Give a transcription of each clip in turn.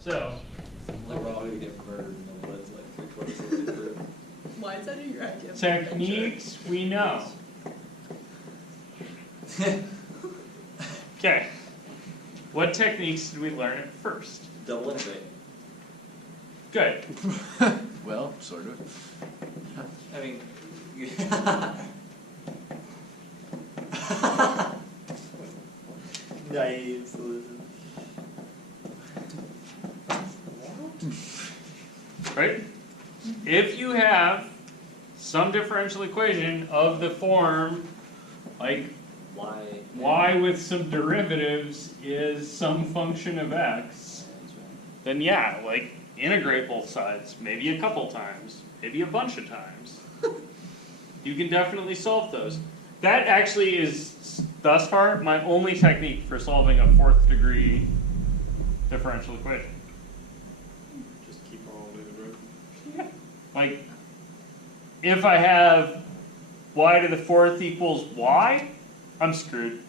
So, Like we're all gonna get murdered in the woods like 3/4 of the way through. Why is that in your idea? techniques we know. Okay. What techniques did we learn at first? Double integrate. Good. Well, sort of. I mean, naive solution. Right? If you have some differential equation of the form, like Why? y with some derivatives is some function of x, then yeah, like integrate both sides, maybe a couple times, maybe a bunch of times. You can definitely solve those. That actually is, thus far, my only technique for solving a 4th degree differential equation. Just keep all the road. Yeah. Like, if I have y to the 4th equals y, I'm screwed.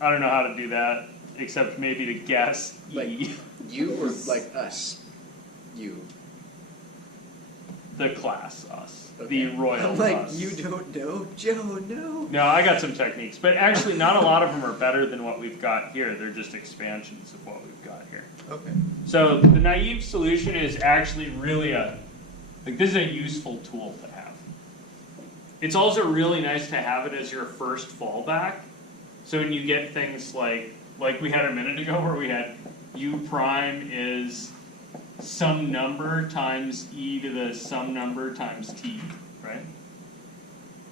I don't know how to do that, except maybe to guess Like e. you or like us? You. The class, us. Okay. The royal I'm like, us. you don't know, Joe, no. No, I got some techniques, but actually not a lot of them are better than what we've got here. They're just expansions of what we've got here. Okay. So the naive solution is actually really this is a useful tool to have. It's also really nice to have it as your first fallback. So when you get things like we had a minute ago where we had u prime is some number times e to the some number times t, right?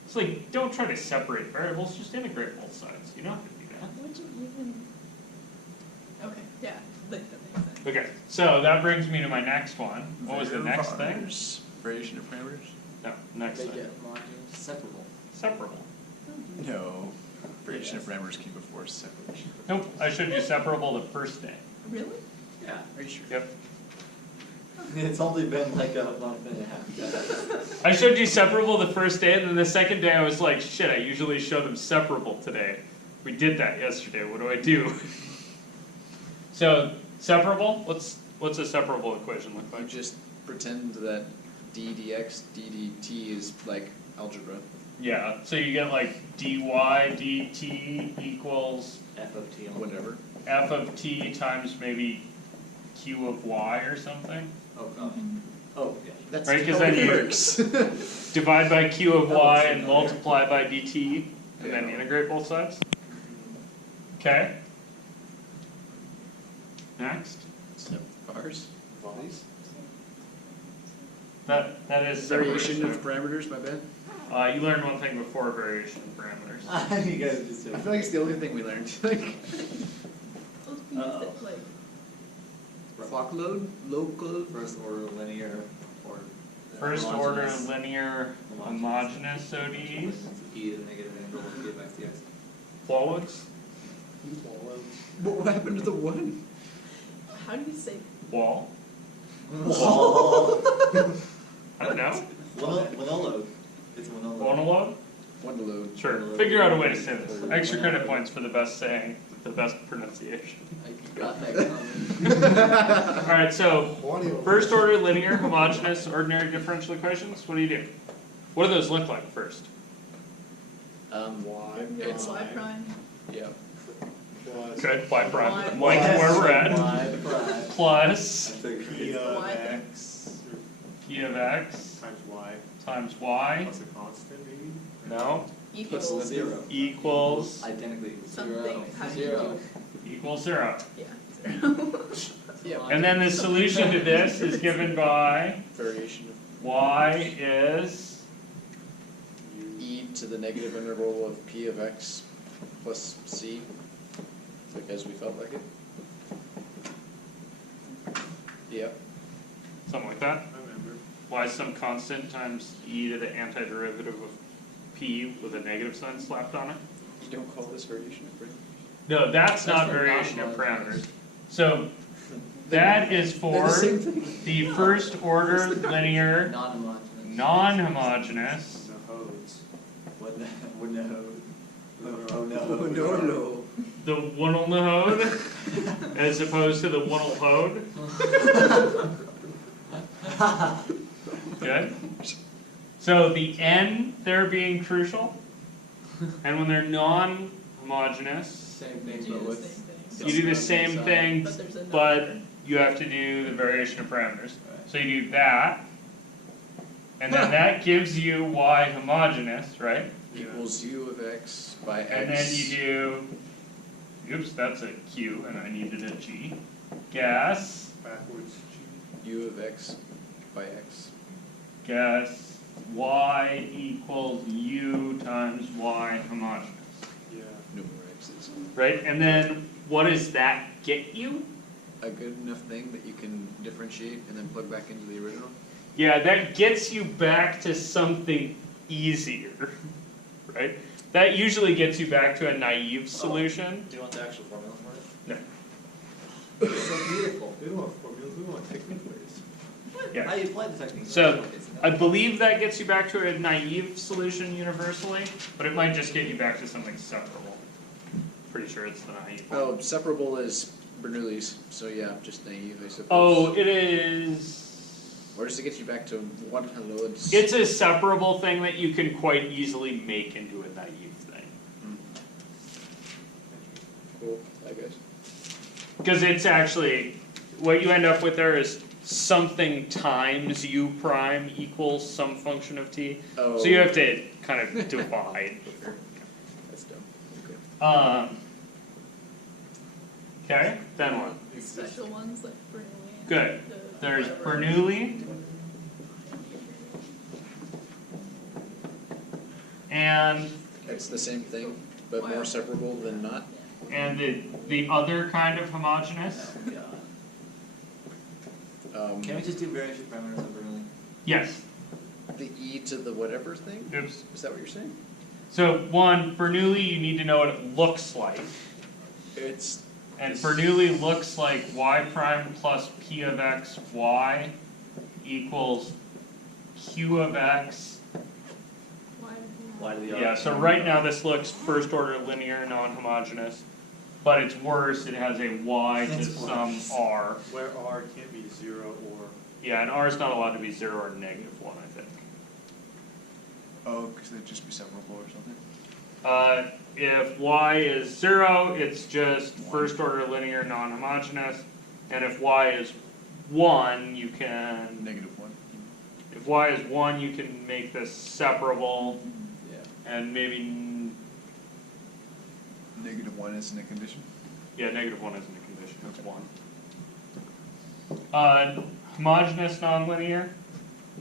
It's like, don't try to separate variables, just integrate both sides. You don't have to do that. Would you even? Okay, yeah, like that makes sense. Okay, so that brings me to my next one. What was the next thing? Variation of parameters? No, next Make thing. it homogeneous, separable. Separable. No. Variation of parameters came before separation. Nope, I showed you separable the first day. Really? Yeah. Are you sure? Yep. It's only been like a month and a half. I showed you separable the first day, and then the second day I was like, shit, I usually show them separable today. We did that yesterday, what do I do? So, separable, what's a separable equation look You like? just pretend that d dx, d dt is like algebra. Yeah, so you get like dy dt equals F of t on Whatever. f of t times maybe q of y or something. Oh gosh. Oh yeah. That's Right, 'cause how then it you- works. Divide by q of That y looks and familiar. multiply by dt, and then Yeah. integrate both sides. Okay. Next. Bars. Volleys. That is Variation separation. of parameters, my bad. You learned one thing before variation of parameters. You guys just I feel like it's the only thing we learned. Like Those we used it like clock load, local. first order linear or First order homogeneous. linear homogeneous ODEs. E to the negative integral of p of x dx. Flowlets. What happened to the one? how do you say Wall. Wall. I don't know. Winolo. It's winolo. Monologue? One to load. Sure. Figure out a way to say this. Extra credit points for the best saying, the best pronunciation. You got that comment. Alright, so first order linear homogeneous ordinary differential equations, what do? What do those look like first? Y. It's y prime? yeah. Plus Good, y prime, Y. like where we're at, Y prime. plus P of Y. x p of x times y times y, plus a constant maybe? no, Equals Zero. equals, Identically something times Zero. equals 0. Yeah, zero. Yeah. And then the solution to this is given by Variation of y is, e to the negative integral of p of x plus c, because we felt like it. Yep. something like that, I remember. y is some constant times e to the antiderivative of p with a negative sign slapped on it. You don't call this variation of parameters? No, that's not not variation of non-homogeneous. parameters. So that is They're for the same thing. the first order linear Non-homogeneous. non-homogeneous. The hodes. What the hode? Oh no. Oh, no, no. the 2olcchode as opposed to the 2olcchode. Good. So the n there being crucial, and when they're non-homogeneous, Same You thing, do but the with. same thing. you do the same thing, But there's a but number. you have to do the variation of parameters. Right. So you do that, and then that gives you y homogeneous, right? Equals u of x by x. And then you do, oops, that's a q, and I needed a g. Gas, Backwards G. u of x by x. gas, y equals u times y homogeneous, Yeah. No more x's. right? And then what does that get you? A good enough thing that you can differentiate and then plug back into the original? Yeah, that gets you back to something easier, right? That usually gets you back to a naive solution. Do you want the actual formula for No. it? It's so beautiful. We don't want formulas, we want technique ways. Yeah. How you apply the technique? So, I believe that gets you back to a naive solution universally, but it might just get you back to something separable. Pretty sure it's the naive one. Oh, separable is Bernoulli's, so yeah, just naive, I suppose. Oh, it is. Or does it get you back to one hello? It's a separable thing that you can quite easily make into a naive thing. Cool, I guess. Because it's actually, what you end up with there is something times u prime equals some function of t. Oh. So you have to kind of divide. That's dumb. Okay. Okay, then what? The special ones like Bernoulli. Good. There's Bernoulli. And It's the same thing, but more separable than not. the other kind of homogeneous. Oh, God. Can we just do variation parameters on Bernoulli? Yes. The e to the whatever thing? Oops. Is that what you're saying? So one, Bernoulli, you need to know what it looks like. It's And Bernoulli looks like y prime plus p of x y equals q of x. Y to the Yeah, so right now this looks first order linear, non-homogeneous. But it's worse, it has a y to It's some worse. r. Where R can't be 0 or. Yeah, and r is not allowed to be 0 or negative 1, I think. Oh, because they'd just be separable or something? If y is 0, it's just first order linear, non-homogeneous. And if y is 1, you can, -1. if y is 1, you can make this separable. yeah. And maybe, -1 isn't a condition? yeah, negative 1 isn't a condition, it's 1. Homogeneous nonlinear,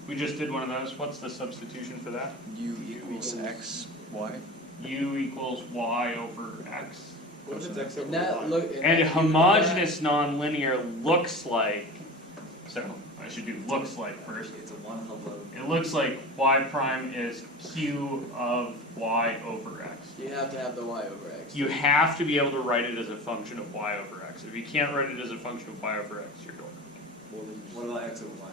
we just did one of those, what's the substitution for that? U equals x, y? U equals y over x. What if it's X over And that Y? look. And homogeneous nonlinear looks like, so I should do looks like first. It's a one hello. It looks like y prime is q of y over x. You have to have the Y over X. You have to be able to write it as a function of y over x. If you can't write it as a function of y over x, you're going. What about X over Y?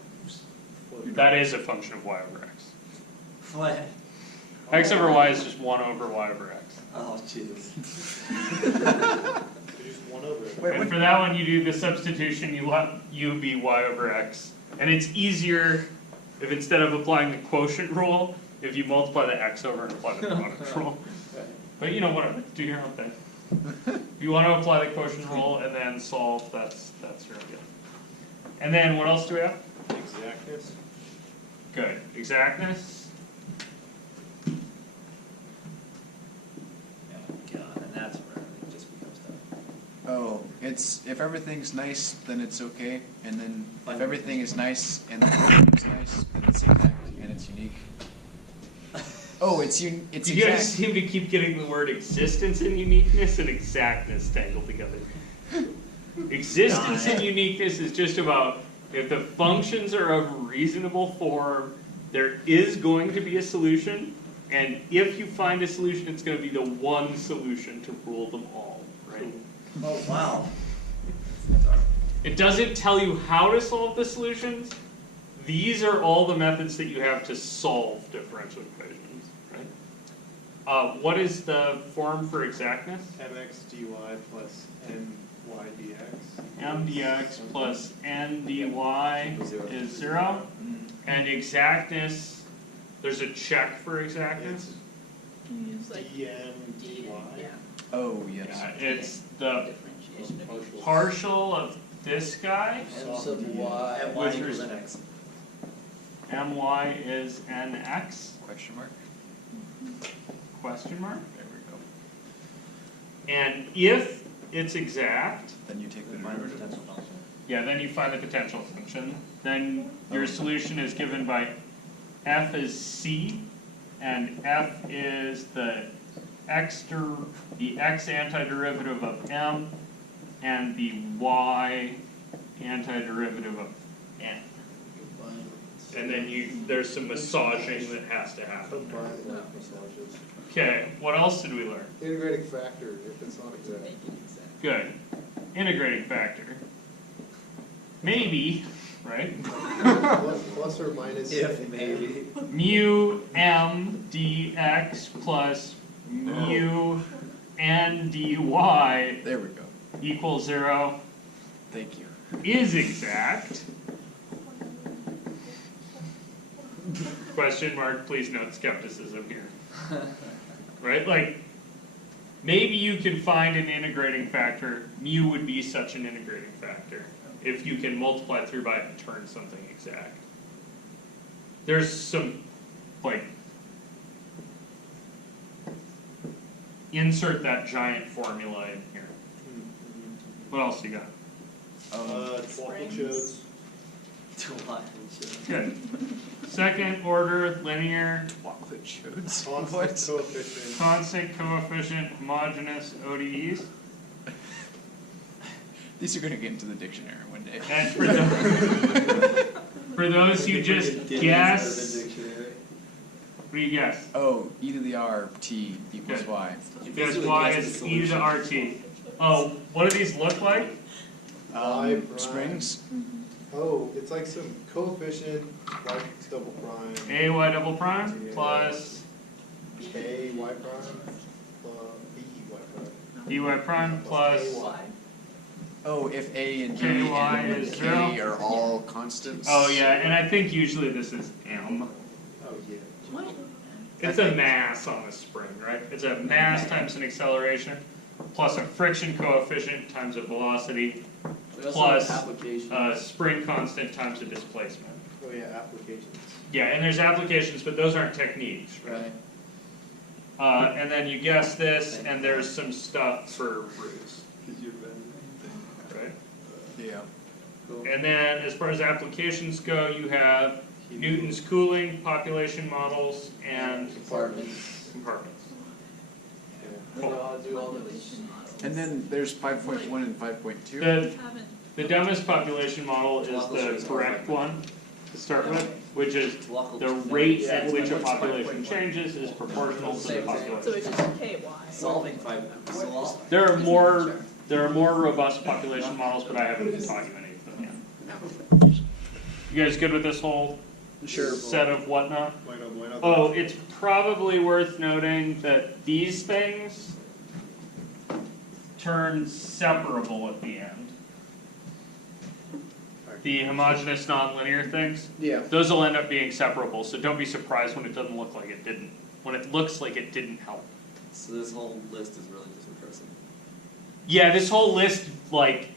That is a function of y over x. What? X over y is just 1 over y over x. Oh, jeez. You just 1 over it. Wait, And for that one, you do the substitution, you let u be y over x. And it's easier if instead of applying the quotient rule, if you multiply the x over and apply the product rule. But you know, whatever, do your own thing. If you want to apply the quotient rule and then solve, that's your deal. And then what else do we have? Exactness. Good. Exactness. Oh, God, and that's where everything just becomes tough. Oh, it's, if everything's nice, then it's okay, and then Fine. if everything is nice and the everything's nice, then it's exact and it's unique. Oh, it's You guys exact. seem to keep getting the word existence and uniqueness and exactness tangled together. Existence and uniqueness is just about if the functions are of reasonable form, there is going to be a solution, and if you find a solution, it's going to be the one solution to rule them all, right? Oh, wow. It doesn't tell you how to solve the solutions. These are all the methods that you have to solve differential equations, right? What is the form for exactness? mx dy plus my dx. M dx plus n dy is 0. And exactness, there's a check for exactness? You use like dm D, dy. yeah, Oh, yes. Yeah, it's the differentiation of each. partial of this guy, M sub y, Which y equals is- nx. my is nx, Question mark? question mark. There we go. And if it's exact, Then you take the Find the derivative. potential function. yeah, then you find the potential function. Then your solution is given by f is c, and f is the x antiderivative of m, and the y antiderivative of n. And then there's some massaging that has to happen there. Combined like massages. Okay, what else did we learn? Integrating factor if it's not exact. Make it exact. Good. Integrating factor. Maybe, right? Plus or minus. If maybe. Mu m dx plus mu n dy There we go. equals 0 Thank you. is exact. Question mark, please note skepticism here. Right? Like, maybe you can find an integrating factor, mu would be such an integrating factor, if you can multiply through by it and turn something exact. There's some, like, insert that giant formula in here. What else you got? 2olcchodes. Good. Second order linear Untitled Constant coefficient. constant coefficient homogeneous ODEs. These are gonna get into the dictionary one day. And for those who just guess, what do you guess? Oh, e to the r t equals Good. y. Guess y is e to the RT. Oh, what do these look like? Y prime. Strings? Oh, it's like some coefficient, y double prime, AY double prime plus k y prime, b y prime. BY prime plus, Y. Oh, if a and b Ky and is k 0. are all constants? oh yeah, and I think usually this is M. Oh, yeah. What? It's a mass on the spring, right? It's a mass times an acceleration, plus a friction coefficient times a velocity, plus spring constant times a displacement. Oh, yeah, applications. Yeah, and there's applications, but those aren't techniques, right? And then you guess this, and there's some stuff for roots, right? Yeah. And then as far as applications go, you have Newton's cooling, population models, and Compartments. compartments. Do all those. Population model. And then there's 5.1 and 5.2. Haven't. The dumbest population model is the correct one to start with, which is the rate at which a population changes is proportional to the So population. it's just KY. Solving five. There are more robust population models, but I haven't taught you any of them yet. You guys good with this whole set of whatnot? Bueno. Oh, it's probably worth noting that these things turn separable at the end. The homogeneous nonlinear things, Yeah. those will end up being separable, so don't be surprised when it doesn't look like it didn't. When it looks like it didn't help. So this whole list is really just recursive. Yeah, this whole list, like,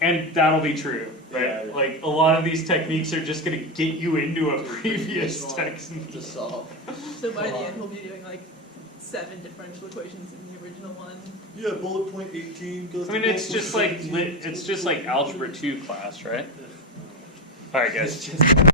and that'll be true, right? Yeah. Like, a lot of these techniques are just gonna get you into a previous To technique. solve. So by the end, we'll be doing like 7 differential equations in the original one. Yeah, bullet point 18 goes I mean, it's just like, it's just like Algebra 2 class, right? Alright guys. It's just.